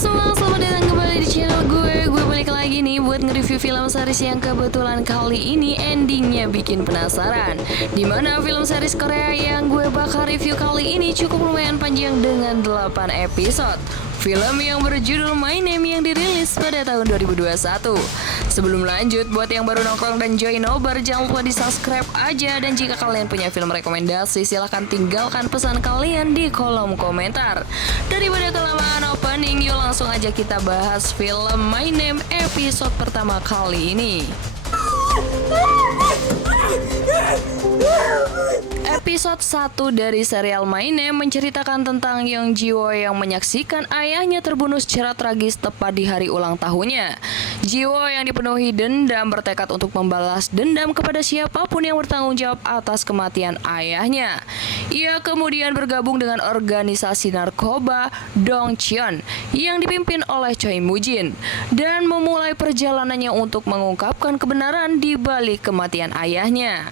semua, selamat datang kembali di channel gue. Gue balik lagi nih buat nge-review film series yang kebetulan kali ini endingnya bikin penasaran. Dimana film series Korea yang gue bakal review kali ini cukup lumayan panjang dengan 8 episode. Film yang berjudul My Name yang dirilis pada tahun 2021. Sebelum lanjut, buat yang baru nongkrong dan join nobar, jangan lupa di subscribe aja. Dan jika kalian punya film rekomendasi, silahkan tinggalkan pesan kalian di kolom komentar. Daripada kelamaan opening, yuk langsung aja kita bahas film My Name episode pertama kali ini. Episode 1 dari serial My Name menceritakan tentang Young Ji-woo yang menyaksikan ayahnya terbunuh secara tragis tepat di hari ulang tahunnya. Ji-woo yang dipenuhi dendam bertekad untuk membalas dendam kepada siapapun yang bertanggung jawab atas kematian ayahnya. Ia kemudian bergabung dengan organisasi narkoba Dongcheon yang dipimpin oleh Choi Moo-jin dan memulai perjalanannya untuk mengungkapkan kebenaran di balik kematian ayahnya.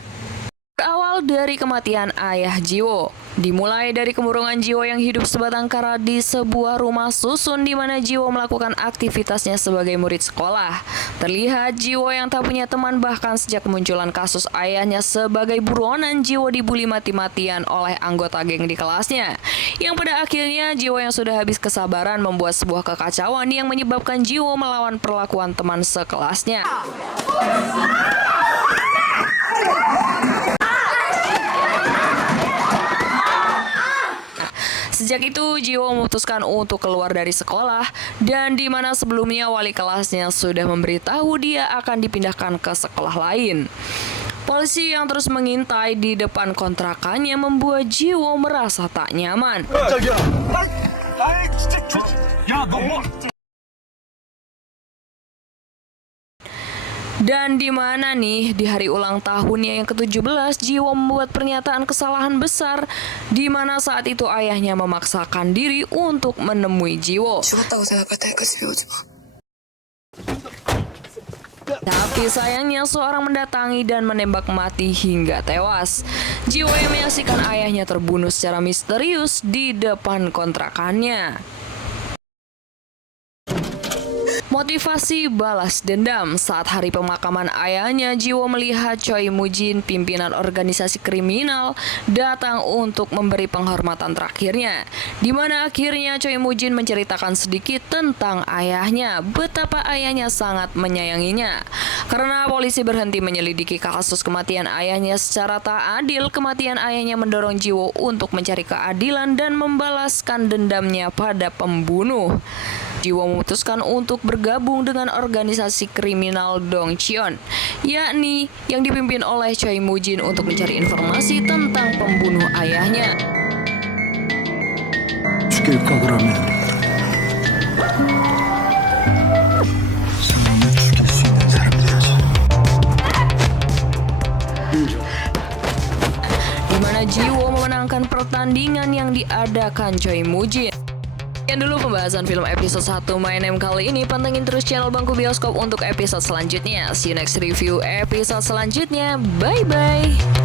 Berawal dari kematian ayah Ji-woo, dimulai dari kemurungan Ji-woo yang hidup sebatang kara di sebuah rumah susun di mana Ji-woo melakukan aktivitasnya sebagai murid sekolah. Terlihat Ji-woo yang tak punya teman, bahkan sejak kemunculan kasus ayahnya sebagai buronan, Ji-woo dibully mati-matian oleh anggota geng di kelasnya. Yang pada akhirnya Ji-woo yang sudah habis kesabaran membuat sebuah kekacauan yang menyebabkan Ji-woo melawan perlakuan teman sekelasnya. Sejak itu, Ji-woo memutuskan untuk keluar dari sekolah, dan di mana sebelumnya wali kelasnya sudah memberitahu dia akan dipindahkan ke sekolah lain. Polisi yang terus mengintai di depan kontrakannya membuat Ji-woo merasa tak nyaman. Dan di mana nih, di hari ulang tahunnya yang ke-17, Ji-woo membuat pernyataan kesalahan besar, di mana saat itu ayahnya memaksakan diri untuk menemui Ji-woo. Tapi sayangnya seorang mendatangi dan menembak mati hingga tewas. Ji-woo yang menyaksikan ayahnya terbunuh secara misterius di depan kontrakannya. Motivasi balas dendam. Saat hari pemakaman ayahnya, Ji-woo melihat Choi Moo-jin, pimpinan organisasi kriminal, datang untuk memberi penghormatan terakhirnya. Di mana akhirnya Choi Moo-jin menceritakan sedikit tentang ayahnya, betapa ayahnya sangat menyayanginya. Karena polisi berhenti menyelidiki kasus kematian ayahnya secara tak adil, kematian ayahnya mendorong Ji-woo untuk mencari keadilan dan membalaskan dendamnya pada pembunuh. Ji-woo memutuskan untuk bergabung dengan organisasi kriminal Dongcheon, yakni yang dipimpin oleh Choi Moo-jin untuk mencari informasi tentang pembunuh ayahnya. Di mana Ji-woo memenangkan pertandingan yang diadakan Choi Moo-jin. Sekian dulu pembahasan film episode 1 My Name kali ini. Pantengin terus channel Bangku Bioskop untuk episode selanjutnya. See you next review episode selanjutnya. Bye-bye.